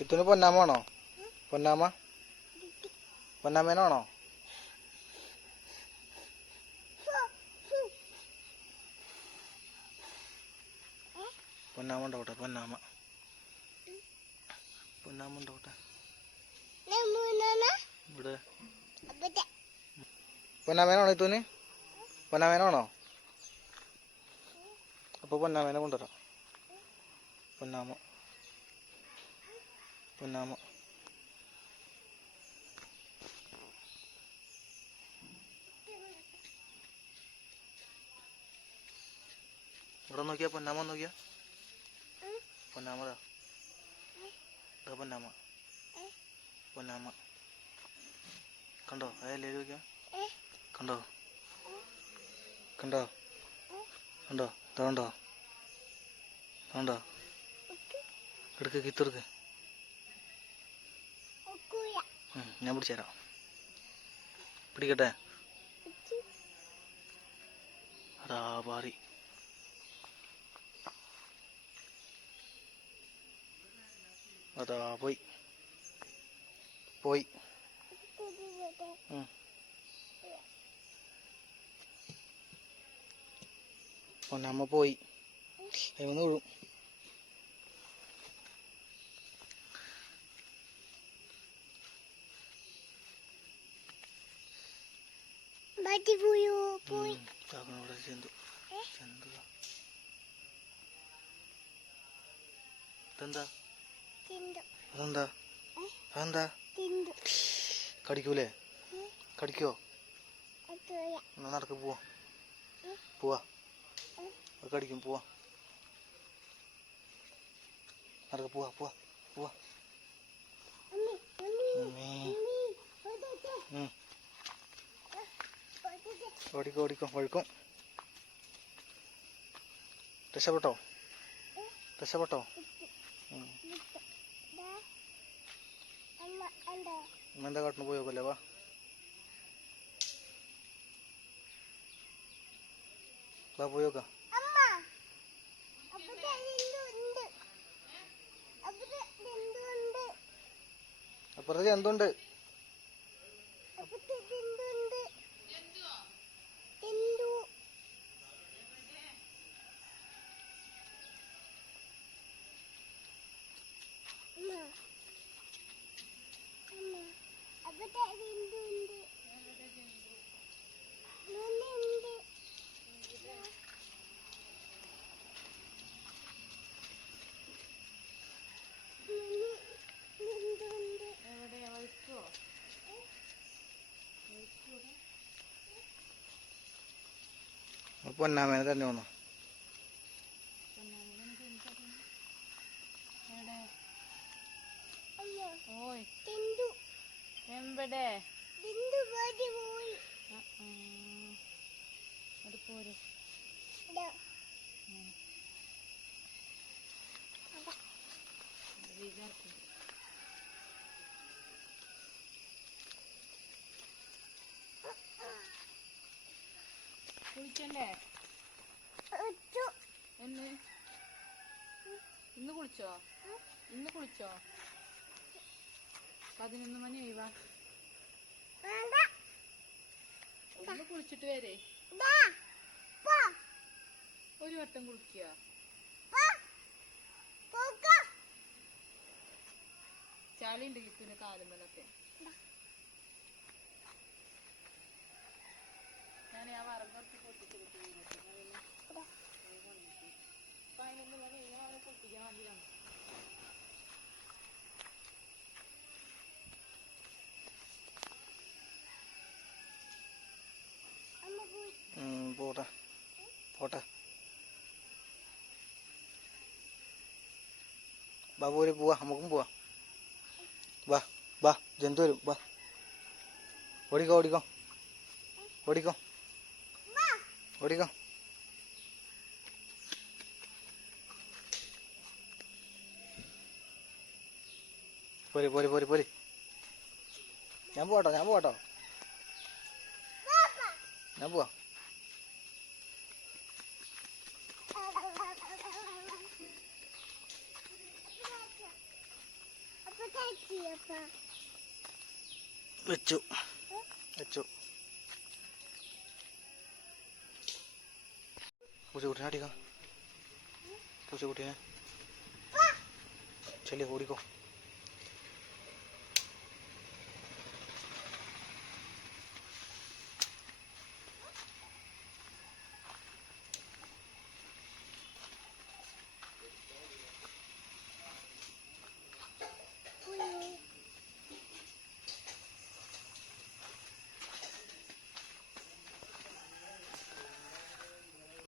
കിത്തുന് പൊന്നാമ ആണോ പൊന്നാമ? പൊന്നാമേനാണോ പൊന്നാമ ഉണ്ടാവട്ടെ പൊന്നാമ. പൊന്നാമ ഉണ്ടാവട്ടെ ഇവിടെ. പൊന്നാമേനാണോ ഇത്തൂന് പൊന്നാമേനാണോ അപ്പോൾ പൊന്നാമേനെ കൊണ്ടുവരാം. പൊന്നാമ. പൊന്നാമ ഇവിടെ നോക്കിയാ പൊന്നാമ നോക്കിയാ? പൊന്നാമ ദാ. ദാ പൊന്നാമ. പൊന്നാമ. കണ്ടോ? അതല്ലേ നോക്കിയാ കണ്ടോ? കണ്ടോ? കണ്ടോ? തോണ്ടോ കണ്ടോ? കണ്ടോ? എടുക്ക് കിത്തെടുക്ക് ഞാൻ പിടിച്ചുതരാം പിടിക്കട്ടെ? അതാ അതാ പോയി. പോയി. പൊന്നമ്മ പോയി. അയ്യൊന്ന് വീഴും പോയി പോയി ഇവിടെ ചെന്തു ചെന്തു അതെന്താ അതെന്താ തിണ്ടു കടിക്കൂലേ കടിക്കോ നടക്ക് പോവാ പോവാ കടിക്കും പോവാ നടക്ക് പോവാ പോവാ പോവാ ഉം. ഓടിക്കോ ഓടിക്കോ വഴുക്കും രക്ഷപ്പെട്ടോ? രക്ഷപ്പെട്ടോ? എന്താ കാട്ടിന് പോയോ വാ. വാ പോയോക്കാം അമ്മ അപ്പുറത്തെ എന്തുണ്ട് അപ്പുറത്തെ എന്തുണ്ട് അപ്പുറത്ത് എന്തുണ്ട് അപ്പുറത്തെ എന്തുണ്ട് എന്തു അമ്മ അമ്മ അപ്പുറത്തെ എന്തുണ്ട് മമ്മിയുണ്ട് മമ്മി എന്തുണ്ട് പൊന്നാമേനെ തന്നെ വന്നു? ഓയ്. പോയി. അത് പോരെ. കുളിക്കണ്ടേ? എന്ന്? ഇന്ന് കുളിച്ചോ? ഇന്ന് കുളിച്ചോ? പതിനൊന്ന് മണി വേണ്ട. ഒന്ന് കുളിച്ചിട്ട് വരെ. ഒരു വട്ടം കുളിക്കുക. ചളിയുണ്ട് കിട്ടുന്ന കാലുമലൊക്കെ ഞാൻ ആ വറങ്ങൊക്കെ പൊട്ടിച്ച് പതിനൊന്ന് മണി കഴിഞ്ഞാൽ പൊട്ടിക്കാൻ വേണ്ടിയാണ് അമ്മ പോയി ഉം, പോട്ടെ പോട്ടെ വാ പോര് പോവാ നമുക്കും പോവാ. വാ വാ ജന്തു വരും വാ. ഓടിക്കോ ഓടിക്കോ. ഓടിക്കോ. ഓടിക്കോ. പോരെ പോരെ പോരെ പോരെ. ഞാൻ പോവാട്ടോ ഞാൻ പോവാട്ടോ. ഞാൻ പോവാ. വെച്ചു. വെച്ചു. പൂച്ചക്കുട്ടിനെ അടിക്കാം. പൂച്ചക്കുട്ടിനെ ചെല്ലി ഓടിക്കോ.